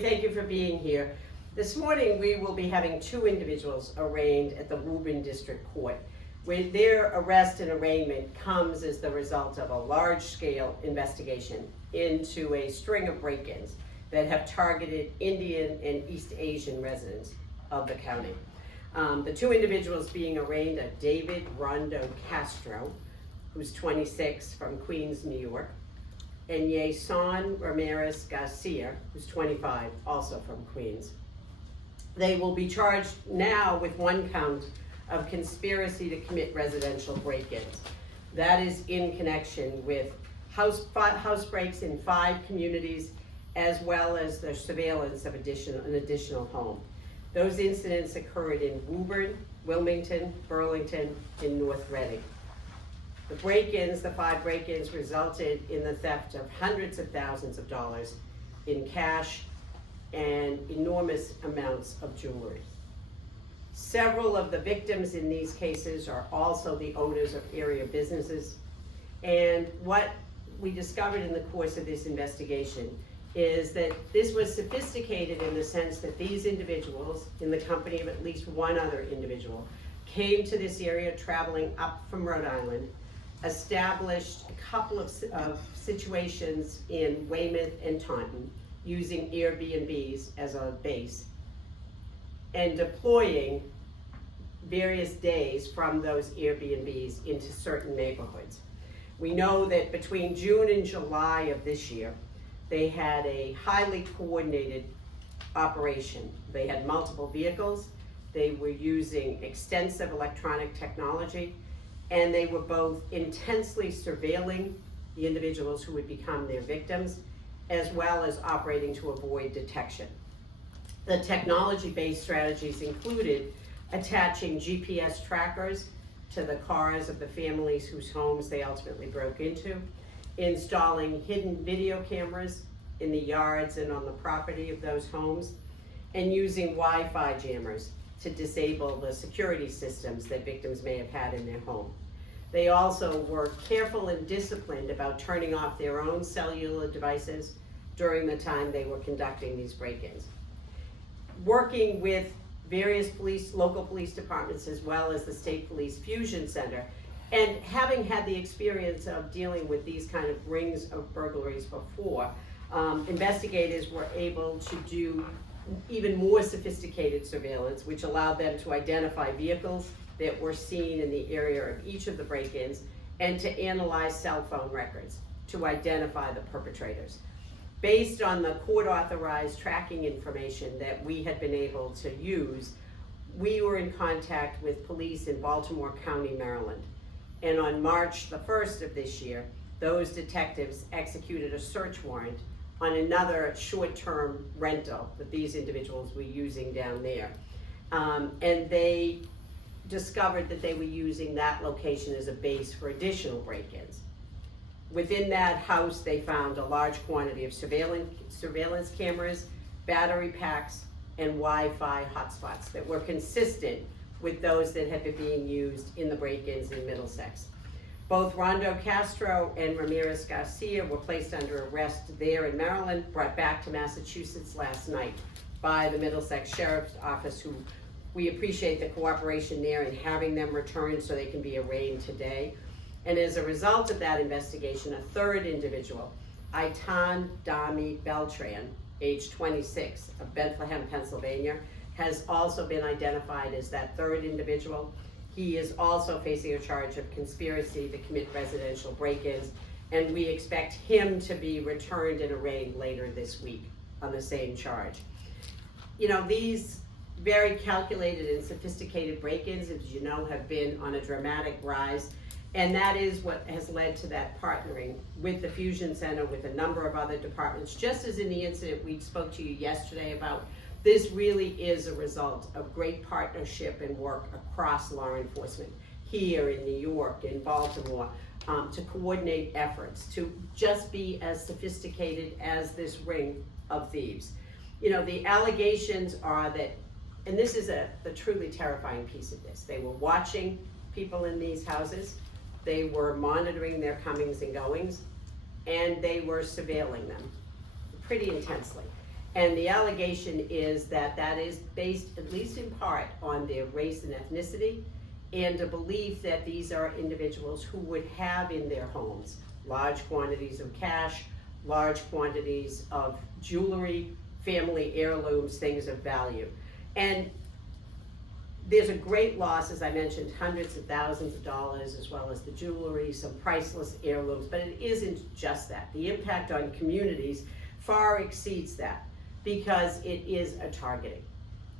Thank you for being here. This morning we will be having two individuals arraigned at the Woburn District Court. When their arrest and arraignment comes as the result of a large-scale investigation into a string of break-ins that have targeted Indian and East Asian residents of the county. The two individuals being arraigned are David Rondo Castro, who's 26, from Queens, New York, and Yeson Ramirez Garcia, who's 25, also from Queens. They will be charged now with one count of conspiracy to commit residential break-ins. That is in connection with house breaks in 5 communities, as well as the surveillance of an additional home. Those incidents occurred in Woburn, Wilmington, Burlington, and North Reading. The break-ins, the 5 break-ins, resulted in the theft of hundreds of thousands of dollars in cash and enormous amounts of jewelry. Several of the victims in these cases are also the owners of area businesses. And what we discovered in the course of this investigation is that this was sophisticated in the sense that these individuals, in the company of at least one other individual, came to this area traveling up from Rhode Island, established a couple of situations in Weymouth and Taunton using Airbnbs as a base, and deploying various days from those Airbnbs into certain neighborhoods. We know that between June and July of this year, they had a highly coordinated operation. They had multiple vehicles, they were using extensive electronic technology, and they were both intensely surveilling the individuals who would become their victims, as well as operating to avoid detection. The technology-based strategies included attaching GPS trackers to the cars of the families whose homes they ultimately broke into, installing hidden video cameras in the yards and on the property of those homes, and using Wi-Fi jammers to disable the security systems that victims may have had in their home. They also were careful and disciplined about turning off their own cellular devices during the time they were conducting these break-ins. Working with various local police departments, as well as the State Police Fusion Center, and having had the experience of dealing with these kind of rings of burglaries before, investigators were able to do even more sophisticated surveillance, which allowed them to identify vehicles that were seen in the area of each of the break-ins, and to analyze cell phone records to identify the perpetrators. Based on the court-authorized tracking information that we had been able to use, we were in contact with police in Baltimore County, Maryland. And on March the 1st of this year, those detectives executed a search warrant on another short-term rental that these individuals were using down there. And they discovered that they were using that location as a base for additional break-ins. Within that house, they found a large quantity of surveillance cameras, battery packs, and Wi-Fi hotspots that were consistent with those that had been being used in the break-ins in Middlesex. Both Rondo Castro and Ramirez Garcia were placed under arrest there in Maryland, brought back to Massachusetts last night by the Middlesex Sheriff's Office, who we appreciate the cooperation there in having them returned so they can be arraigned today. And as a result of that investigation, a third individual, Aitan Dami Beltran, age 26, of Bethlehem, Pennsylvania, has also been identified as that third individual. He is also facing a charge of conspiracy to commit residential break-ins, and we expect him to be returned and arraigned later this week on the same charge. You know, these very calculated and sophisticated break-ins, as you know, have been on a dramatic rise. And that is what has led to that partnering with the Fusion Center, with a number of other departments. Just as in the incident we spoke to you yesterday about, this really is a result of great partnership and work across law enforcement here in New York, in Baltimore, to coordinate efforts, to just be as sophisticated as this ring of thieves. You know, the allegations are that, and this is the truly terrifying piece of this, they were watching people in these houses, they were monitoring their comings and goings, and they were surveilling them pretty intensely. And the allegation is that that is based, at least in part, on their race and ethnicity, and a belief that these are individuals who would have in their homes large quantities of cash, large quantities of jewelry, family heirlooms, things of value. And there's a great loss, as I mentioned, hundreds of thousands of dollars, as well as the jewelry, some priceless heirlooms, but it isn't just that. The impact on communities far exceeds that, because it is a targeting.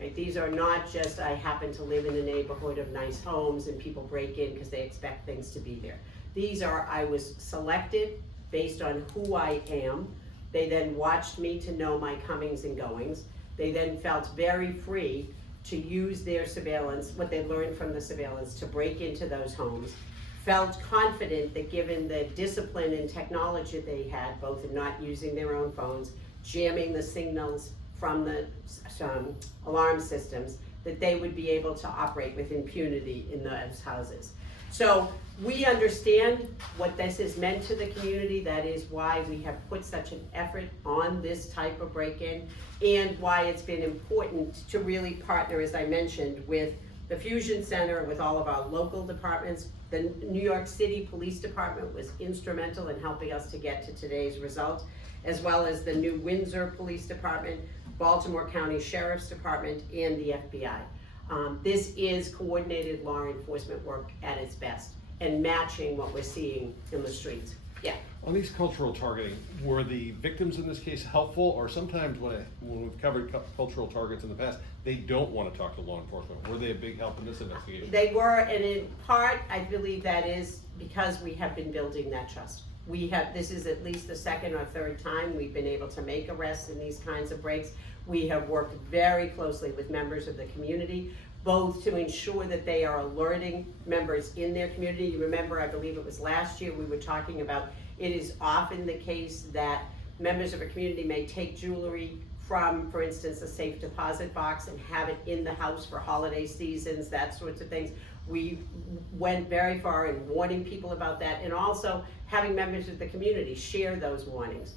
Right? These are not just, I happen to live in a neighborhood of nice homes and people break in because they expect things to be there. These are, I was selected based on who I am. They then watched me to know my comings and goings. They then felt very free to use their surveillance, what they learned from the surveillance, to break into those homes. Felt confident that given the discipline and technology they had, both in not using their own phones, jamming the signals from the alarm systems, that they would be able to operate with impunity in those houses. So we understand what this has meant to the community. That is why we have put such an effort on this type of break-in, and why it's been important to really partner, as I mentioned, with the Fusion Center, with all of our local departments. The New York City Police Department was instrumental in helping us to get to today's result, as well as the New Windsor Police Department, Baltimore County Sheriff's Department, and the FBI. This is coordinated law enforcement work at its best, and matching what we're seeing in the streets. Yeah. On these cultural targeting, were the victims in this case helpful, or sometimes when we've covered cultural targets in the past, they don't want to talk to law enforcement? Were they a big help in this investigation? They were, and in part, I believe that is because we have been building that trust. This is at least the second or third time we've been able to make arrests in these kinds of breaks. We have worked very closely with members of the community, both to ensure that they are alerting members in their community. You remember, I believe it was last year, we were talking about, it is often the case that members of a community may take jewelry from, for instance, a safe deposit box and have it in the house for holiday seasons, that sorts of things. We went very far in warning people about that, and also having members of the community share those warnings.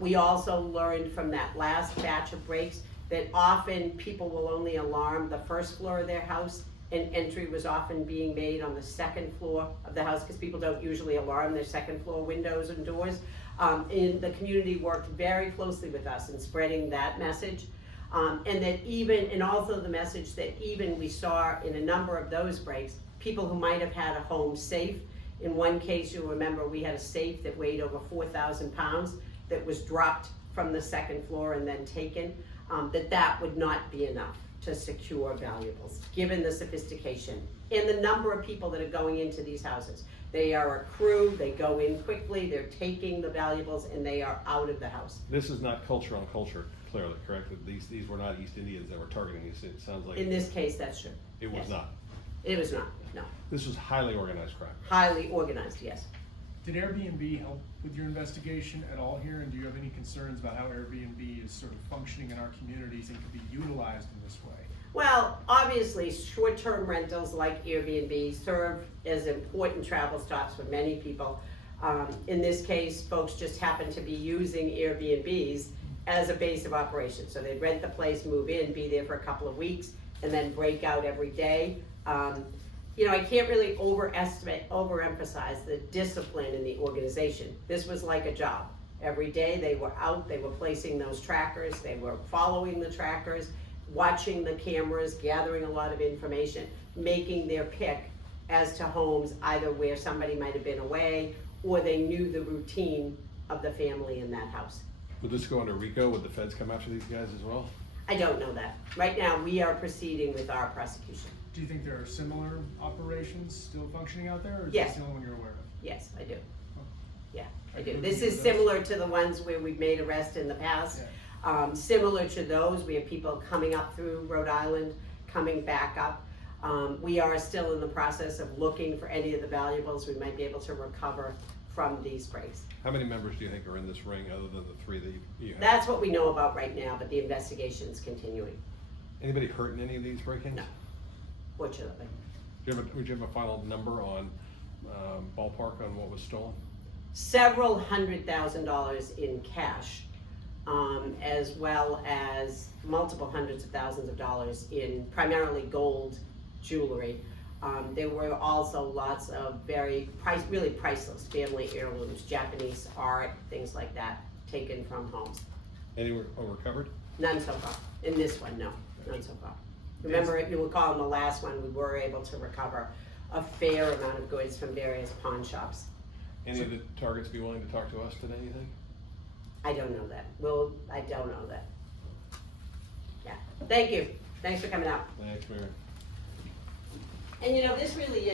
We also learned from that last batch of breaks that often people will only alarm the first floor of their house, and entry was often being made on the second floor of the house, because people don't usually alarm their second floor windows and doors. And the community worked very closely with us in spreading that message. And also the message that even we saw in a number of those breaks, people who might have had a home safe. In one case, you'll remember, we had a safe that weighed over 4,000 pounds that was dropped from the second floor and then taken, that would not be enough to secure valuables, given the sophistication and the number of people that are going into these houses. They are a crew, they go in quickly, they're taking the valuables, and they are out of the house. This is not culture on culture, clearly, correct? These were not East Indians that were targeting these, it sounds like. In this case, that's true. It was not. It was not, no. This was highly organized crime. Highly organized, yes. Did Airbnb help with your investigation at all here, and do you have any concerns about how Airbnb is sort of functioning in our communities and can be utilized in this way? Well, obviously, short-term rentals like Airbnb serve as important travel stops for many people. In this case, folks just happen to be using Airbnbs as a base of operation. So they'd rent the place, move in, be there for a couple of weeks, and then break out every day. I can't really overemphasize the discipline in the organization. This was like a job. Every day they were out, they were placing those trackers, they were following the trackers, watching the cameras, gathering a lot of information, making their pick as to homes either where somebody might have been away or they knew the routine of the family in that house. Would this go under RICO? Would the feds come after these guys as well? I don't know that. Right now, we are proceeding with our prosecution. Do you think there are similar operations still functioning out there, or is Yes. this the only one you're aware of? Yes, I do. Oh. Yeah, I I do. can This review is those. similar to the ones where we've made arrests in the past. Similar to those, we have people coming up through Rhode Island, coming back up. We are still in the process of looking for any of the valuables we might be able to recover from these breaks. How many members do you think are in this ring other than the three that you have? That's what we know about right now, but the investigation's continuing, Anybody hurt in any of these break-ins? No. fortunately. Would you have a final number on ballpark on what was stolen? Several $100,000 in cash, as well as multiple hundreds of thousands of dollars in primarily gold jewelry. There were also lots of really priceless family heirlooms, Japanese art, things like that, taken from homes. Any were recovered? None so far. In this one, no, none so far. Remember, if you recall in the last one, we were able to recover a fair amount of goods from various pawn shops. Any of the targets be willing to talk to us today, you think? I don't know that. I don't know that. Yeah, thank you. Thanks for coming out. Thanks, Mary. And you know, this really is